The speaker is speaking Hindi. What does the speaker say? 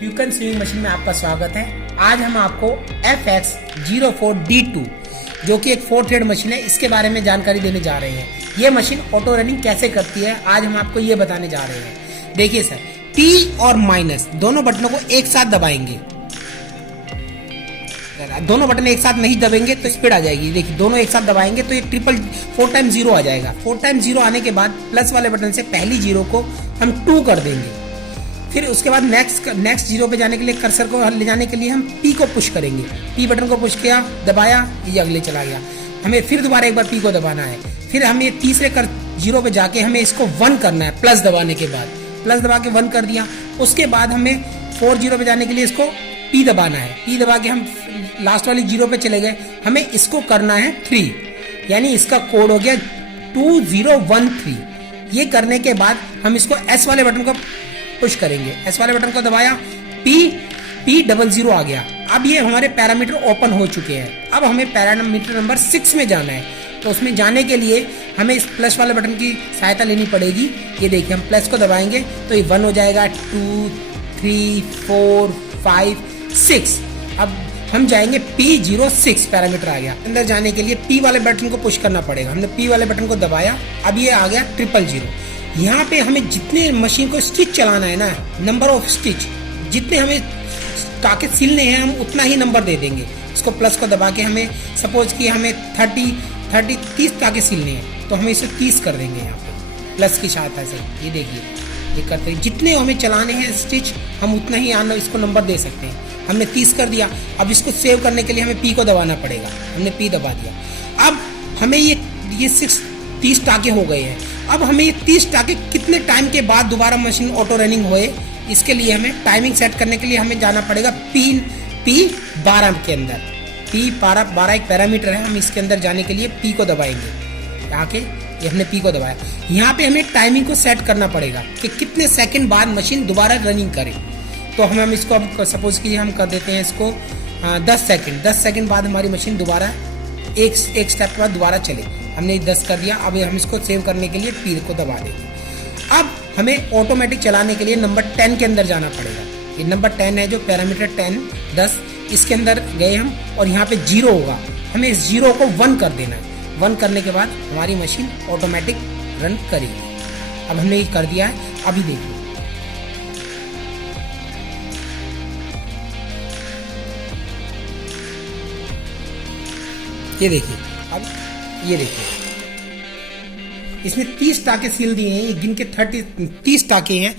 प्यूकन स्विंग मशीन में आपका स्वागत है। आज हम आपको FX04D2 जो कि एक 4 थ्रेड मशीन है, इसके बारे में जानकारी देने जा रहे हैं। ये मशीन ऑटो रनिंग कैसे करती है आज हम आपको ये बताने जा रहे हैं। देखिए सर, P और माइनस दोनों बटनों को एक साथ दबाएंगे। दोनों बटन एक साथ नहीं दबेंगे तो स्पीड आ जाएगी। देखिए दोनों एक साथ दबाएंगे तो ये 4 टाइम 0 आ जाएगा। 4 टाइम 0 आने के बाद प्लस वाले बटन से पहली 0 को हम 2 कर देंगे। फिर उसके बाद नेक्स्ट 0 पे जाने के लिए कर्सर को ले जाने के लिए हम P को पुश करेंगे। P बटन को पुश किया, दबाया, ये अगले चला गया। हमें फिर दोबारा एक बार P को दबाना है। फिर हमें तीसरे 0 पे जाके हमें इसको 1 करना है। प्लस दबाने के बाद प्लस दबा के 1 कर दिया। उसके बाद हमें 4 पे जाने के लिए इसको P दबाना है। P दबा के हम लास्ट वाली 0 पे चले गए। हमें इसको करना है 3, यानी इसका कोड हो गया 2013। ये करने के बाद हम इसको S वाले बटन को पुश करेंगे। S वाले बटन को दबाया, P00 आ गया। अब ये हमारे पैरामीटर ओपन हो चुके हैं। अब हमें पैरामीटर नंबर 6 में जाना है। तो उसमें जाने के लिए हमें इस प्लस वाले बटन की सहायता लेनी पड़ेगी। ये देखिए, हम प्लस को दबाएंगे तो ये 1 हो जाएगा, 2, 3, 4, 5, 6। अब हम जाएंगे P06, पैरामीटर आ गया। अंदर जाने के लिए P वाले बटन को पुश करना पड़ेगा। हमने P वाले बटन को दबाया, अब ये आ गया 000। यहाँ पे हमें जितने मशीन को स्टिच चलाना है ना, नंबर ऑफ स्टिच जितने हमें टाके सिलने हैं, हम उतना ही नंबर दे देंगे। इसको प्लस को दबा के हमें सपोज कि हमें 30 टाके सिलने हैं तो हम इसे 30 कर देंगे। यहाँ पे प्लस की सहायता से ये देखिए, ये करते हैं। जितने हमें चलाने हैं स्टिच, हम उतना ही इसको नंबर दे सकते हैं। हमने 30 कर दिया। अब इसको सेव करने के लिए हमें P को दबाना पड़ेगा। हमने P दबा दिया। अब हमें ये 30 टाके हो गए हैं। अब हमें ये 30 टाके कितने टाइम के बाद दोबारा मशीन ऑटो रनिंग होए, इसके लिए हमें टाइमिंग सेट करने के लिए हमें जाना पड़ेगा P12 के अंदर। P12 एक पैरामीटर है। हम इसके अंदर जाने के लिए P को दबाएंगे। आके ये हमने P को दबाया। यहाँ पे हमें टाइमिंग को सेट करना पड़ेगा कि कितने सेकंड बाद मशीन दोबारा रनिंग करे। तो हम इसको अब सपोज कीजिए हम कर देते हैं इसको 10 सेकंड बाद हमारी मशीन दोबारा एक स्टेप के बाद दोबारा चले। हमने 10 कर दिया। अब हम इसको सेव करने के लिए P को दबा देंगे। अब हमें ऑटोमेटिक चलाने के लिए नंबर 10 के अंदर जाना पड़ेगा। ये नंबर 10 है जो पैरामीटर 10, इसके अंदर गए हम और यहाँ पे 0 होगा। हमें इस 0 को 1 कर देना है। 1 करने के बाद हमारी मशीन ऑटोमेटिक रन करेगी। अब हमने ये कर दिया है। अभी देखिए, ये देखिए, अब ये देखिए, इसमें 30 टाके सिल दिए हैं। ये गिन के 30 टाके हैं।